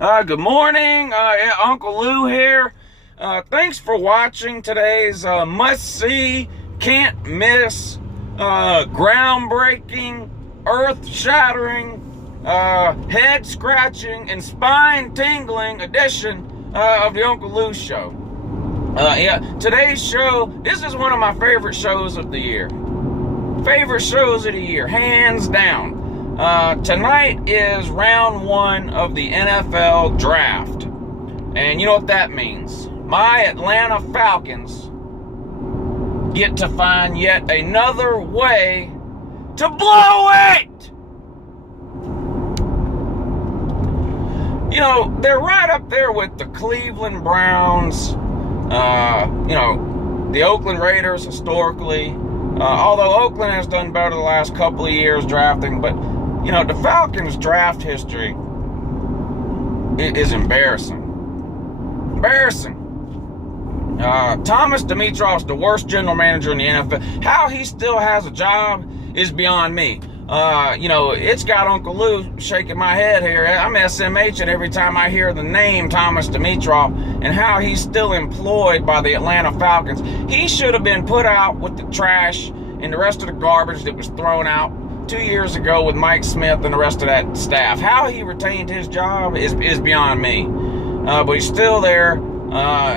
Good morning, Uncle Lou here. Thanks for watching today's must-see, can't-miss, groundbreaking, earth-shattering, head-scratching, and spine-tingling edition of the Uncle Lou Show. Today's show, this is one of my favorite shows of the year. Favorite shows of the year, hands down. Tonight is round one of the NFL draft. And you know what that means. My Atlanta Falcons get to find yet another way to blow it! You know, they're right up there with the Cleveland Browns, the Oakland Raiders historically. Although Oakland has done better the last couple of years drafting, but you know, the Falcons' draft history is embarrassing. Embarrassing. Thomas Dimitrov's the worst general manager in the NFL. How he still has a job is beyond me. It's got Uncle Lou shaking my head here. I'm SMHing every time I hear the name Thomas Dimitrov and how he's still employed by the Atlanta Falcons. He should have been put out with the trash and the rest of the garbage that was thrown out 2 years ago with Mike Smith and the rest of that staff. How he retained his job is beyond me. But he's still there.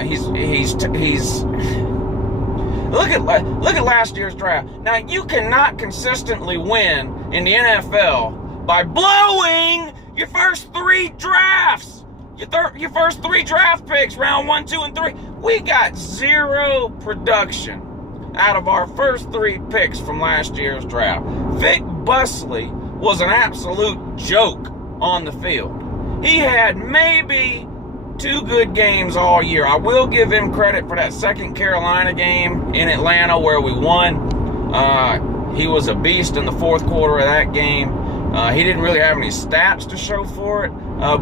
He's look at last year's draft. Now you cannot consistently win in the NFL by blowing your first three drafts. Your first three draft picks, round 1, 2, and 3. We got zero production out of our first three picks from last year's draft. Vic Busley was an absolute joke on the field. He had maybe 2 good games all year. I will give him credit for that second Carolina game in Atlanta where we won. He was a beast in the fourth quarter of that game. He didn't really have any stats to show for it,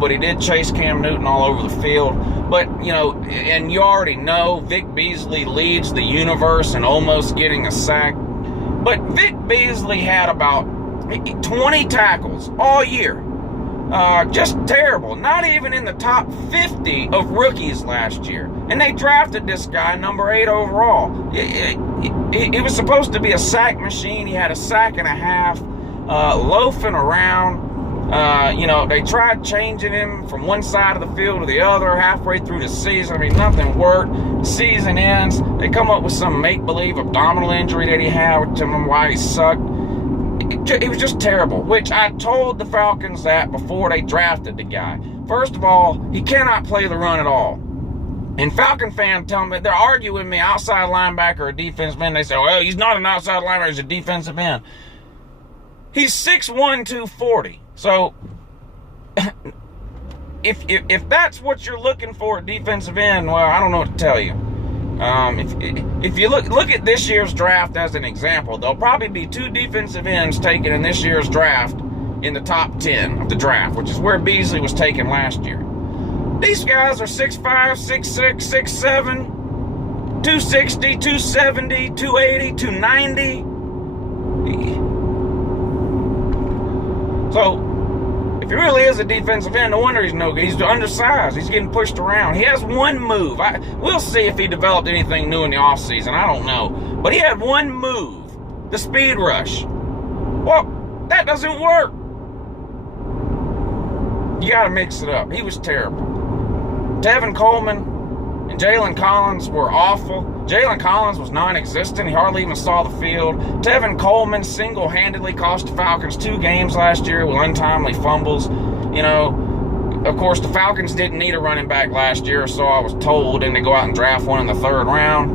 but he did chase Cam Newton all over the field. But, and you already know, Vic Beasley leads the universe in almost getting a sack. But Vic Beasley had about 20 tackles all year. Just terrible. Not even in the top 50 of rookies last year. And they drafted this guy, number 8 overall. He was supposed to be a sack machine. He had a sack and a half, loafing around. They tried changing him from one side of the field to the other halfway through the season. I mean, nothing worked. The season ends. They come up with some make-believe abdominal injury that he had, telling him why he sucked. It was just terrible, which I told the Falcons that before they drafted the guy. First of all, he cannot play the run at all. And Falcon fans tell me, they're arguing with me, outside linebacker or defensive end. They say, well, he's not an outside linebacker, he's a defensive end. He's 6'1", 240. So, if that's what you're looking for at defensive end, well, I don't know what to tell you. If you look at this year's draft as an example, there'll probably be 2 defensive ends taken in this year's draft in the top 10 of the draft, which is where Beasley was taken last year. These guys are 6'5", 6'6", 6'7", 260, 270, 280, 290. So, if he really is a defensive end, no wonder he's no good. He's undersized. He's getting pushed around. He has one move. We'll see if he developed anything new in the offseason. I don't know. But he had one move, the speed rush. Well, that doesn't work. You got to mix it up. He was terrible. Tevin Coleman and Jalen Collins were awful. Jalen Collins was non-existent. He hardly even saw the field. Tevin Coleman single-handedly cost the Falcons 2 games last year with untimely fumbles. Of course, the Falcons didn't need a running back last year, so I was told, and they go out and draft one in the 3rd round.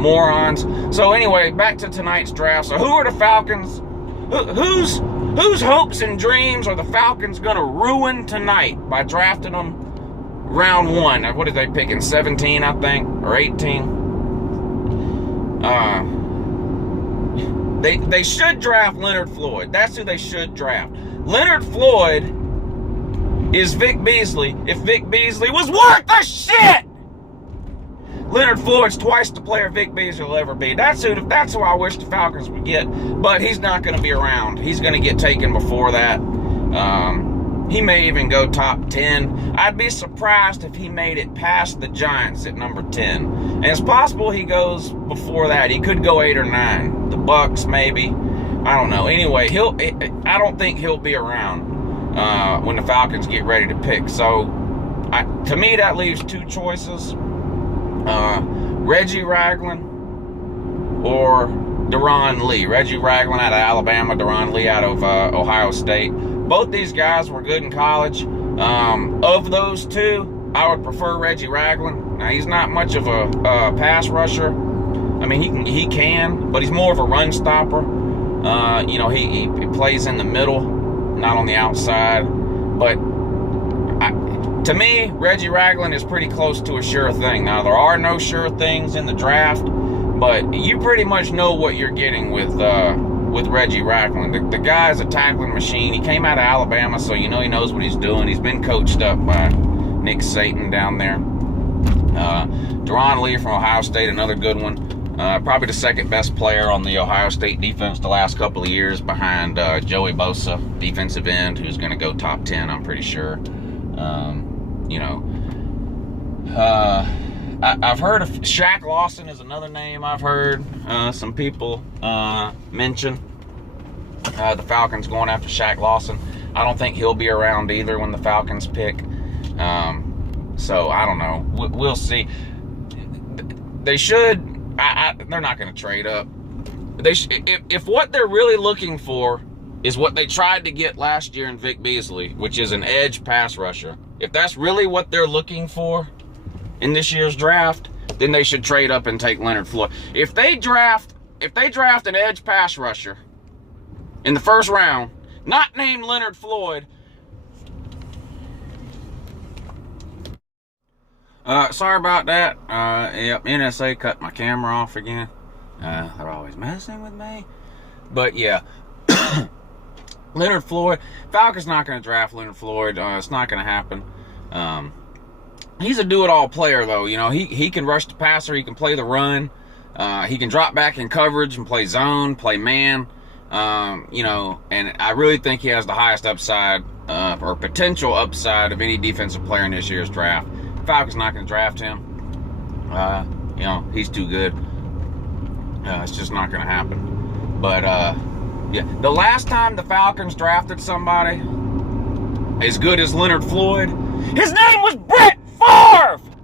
Morons. So anyway, back to tonight's draft. So who are the Falcons? Whose hopes and dreams are the Falcons going to ruin tonight by drafting them round 1? What did they pick in 17, I think, or 18? They should draft Leonard Floyd. That's who they should draft. Leonard Floyd is Vic Beasley if Vic Beasley was worth a shit. Leonard Floyd's twice the player Vic Beasley will ever be. That's who I wish the Falcons would get, but he's not going to be around. He's going to get taken before that. He may even go top 10. I'd be surprised if he made it past the Giants at number 10. And it's possible he goes before that. He could go 8 or 9. The Bucks, maybe. I don't know. Anyway, I don't think he'll be around when the Falcons get ready to pick. So, to me, that leaves two choices. Reggie Ragland or Deron Lee. Reggie Ragland out of Alabama, Deron Lee out of Ohio State. Both these guys were good in college. Of those two, I would prefer Reggie Ragland. Now, he's not much of a pass rusher. I mean, he can, but he's more of a run stopper. He plays in the middle, not on the outside. But to me, Reggie Ragland is pretty close to a sure thing. Now, there are no sure things in the draft, but you pretty much know what you're getting with Reggie Ragland. The guy's a tackling machine. He came out of Alabama, so you know he knows what he's doing. He's been coached up by Nick Saban down there. Deron Lee from Ohio State, another good one. Probably the second best player on the Ohio State defense the last couple of years, behind Joey Bosa, defensive end, who's going to go top 10, I'm pretty sure. I've heard of Shaq Lawson is another name I've heard some people mention. The Falcons going after Shaq Lawson. I don't think he'll be around either when the Falcons pick. So I don't know. We'll see. They should. They're not going to trade up. If what they're really looking for is what they tried to get last year in Vic Beasley, which is an edge pass rusher. If that's really what they're looking for in this year's draft, then they should trade up and take Leonard Floyd. If they draft an edge pass rusher in the first round, not named Leonard Floyd. Sorry about that. Yep, NSA cut my camera off again. They're always messing with me. But yeah, Leonard Floyd. Falcons not going to draft Leonard Floyd. It's not going to happen. He's a do-it-all player, though. You know, he can rush the passer. He can play the run. He can drop back in coverage and play zone, play man. And I really think he has the highest upside or potential upside of any defensive player in this year's draft. Falcons not going to draft him. He's too good. It's just not going to happen. But, yeah, the last time the Falcons drafted somebody as good as Leonard Floyd, his name was Brett